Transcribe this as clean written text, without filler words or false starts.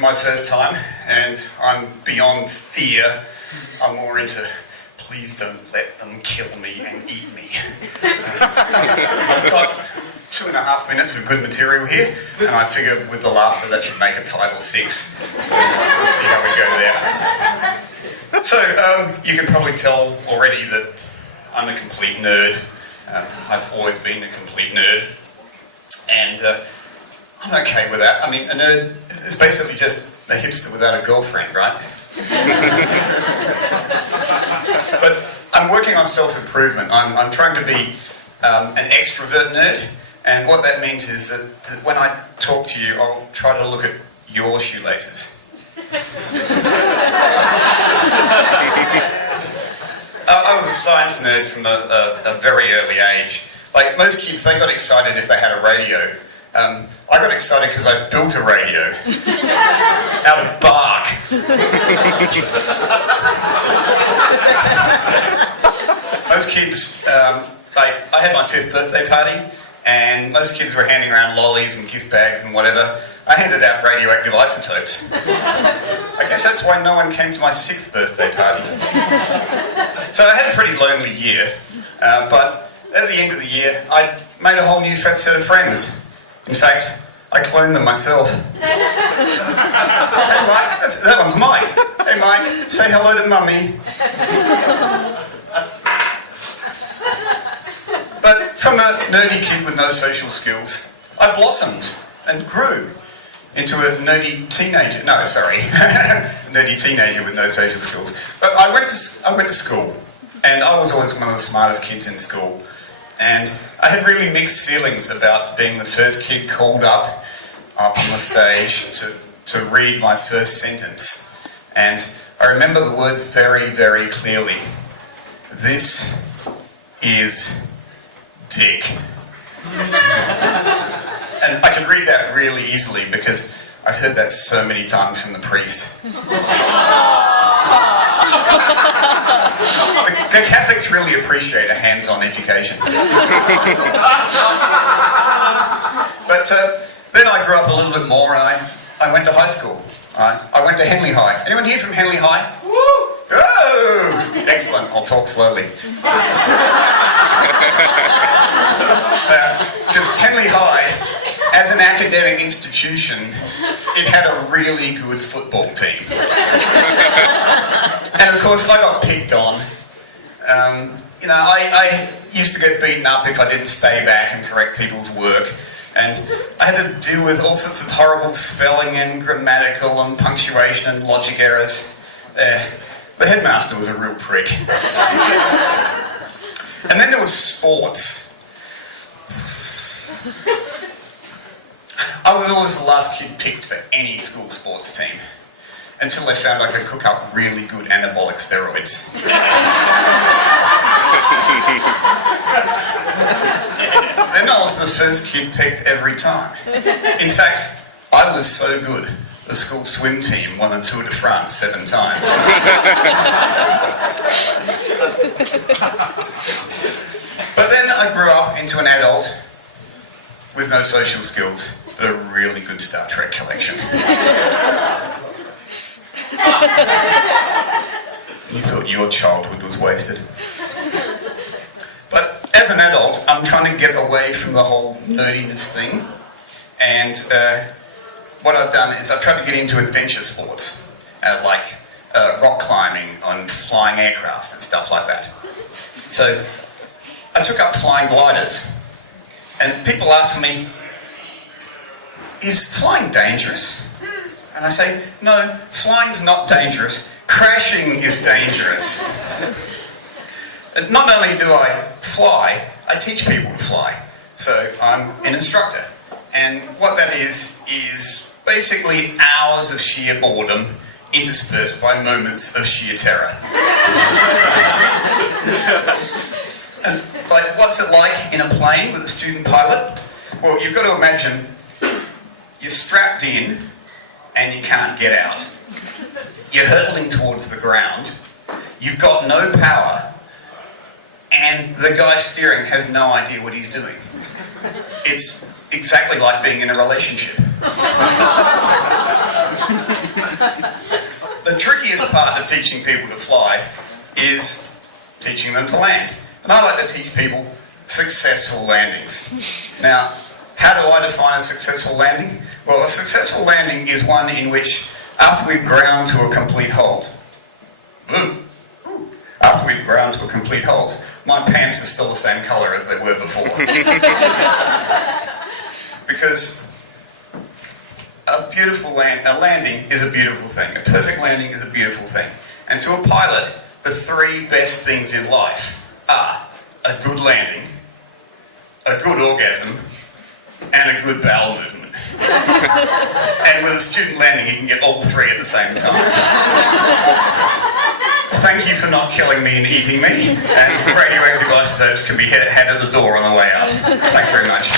my first time, and I'm beyond fear. I'm more into, please don't let them kill me and eat me. I've got 2.5 minutes of good material here, and I figure with the laughter that should make it 5 or 6. So we'll see how we go there. So you can probably tell already that I'm a complete nerd. I've always been a complete nerd, and I'm okay with that. I mean, a nerd is basically just a hipster without a girlfriend, right? But I'm working on self-improvement. I'm trying to be an extrovert nerd, and what that means is that when I talk to you, I'll try to look at your shoelaces. I was a science nerd from a very early age. Like most kids, they got excited if they had a radio. I got excited because I built a radio out of bark. Most kids, I had my 5th birthday party, and most kids were handing around lollies and gift bags and whatever. I handed out radioactive isotopes. I guess that's why no one came to my 6th birthday party. So I had a pretty lonely year, but at the end of the year, I made a whole new set of friends. In fact, I cloned them myself. Hey Mike, that one's Mike. Hey Mike, say hello to Mummy. But from a nerdy kid with no social skills, I blossomed and grew into a nerdy teenager. No, sorry, nerdy teenager with no social skills. But I went to school, and I was always one of the smartest kids in school. And I had really mixed feelings about being the first kid called up on the stage to read my first sentence. And I remember the words very, very clearly. This is dick. And I could read that really easily because I'd heard that so many times from the priest. The Catholics really appreciate a hands-on education. But then I grew up a little bit more, and I went to high school. I went to Henley High. Anyone here from Henley High? Woo! Oh! Excellent. I'll talk slowly. Because Henley High, as an academic institution, it had a really good football team. And of course, I got picked on. I used to get beaten up if I didn't stay back and correct people's work. And I had to deal with all sorts of horrible spelling and grammatical and punctuation and logic errors. The headmaster was a real prick. And then there was sports. I was always the last kid picked for any school sports team, until they found I could cook up really good anabolic steroids. Then I was the first kid picked every time. In fact, I was so good, the school swim team won the Tour de France 7 times. But then I grew up into an adult with no social skills, but a really good Star Trek collection. You thought your childhood was wasted. But as an adult, I'm trying to get away from the whole nerdiness thing. And what I've done is I've tried to get into adventure sports, like rock climbing and flying aircraft and stuff like that. So I took up flying gliders. And people ask me, is flying dangerous? And I say, no, flying's not dangerous. Crashing is dangerous. And not only do I fly, I teach people to fly. So I'm an instructor. And what that is basically hours of sheer boredom interspersed by moments of sheer terror. And like, what's it like in a plane with a student pilot? Well, you've got to imagine you're strapped in and you can't get out. You're hurtling towards the ground. You've got no power, and the guy steering has no idea what he's doing. It's exactly like being in a relationship. part of teaching people to fly is teaching them to land. And I like to teach people successful landings. Now, how do I define a successful landing? Well, a successful landing is one in which, after we've ground to a complete halt, after we've ground to a complete halt, my pants are still the same colour as they were before. Because a landing is a beautiful thing. A perfect landing is a beautiful thing. And to a pilot, the three best things in life are a good landing, a good orgasm, and a good bowel movement. And with a student landing, you can get all three at the same time. Thank you for not killing me and eating me. And radioactive isotopes can be had at the door on the way out. Thanks very much.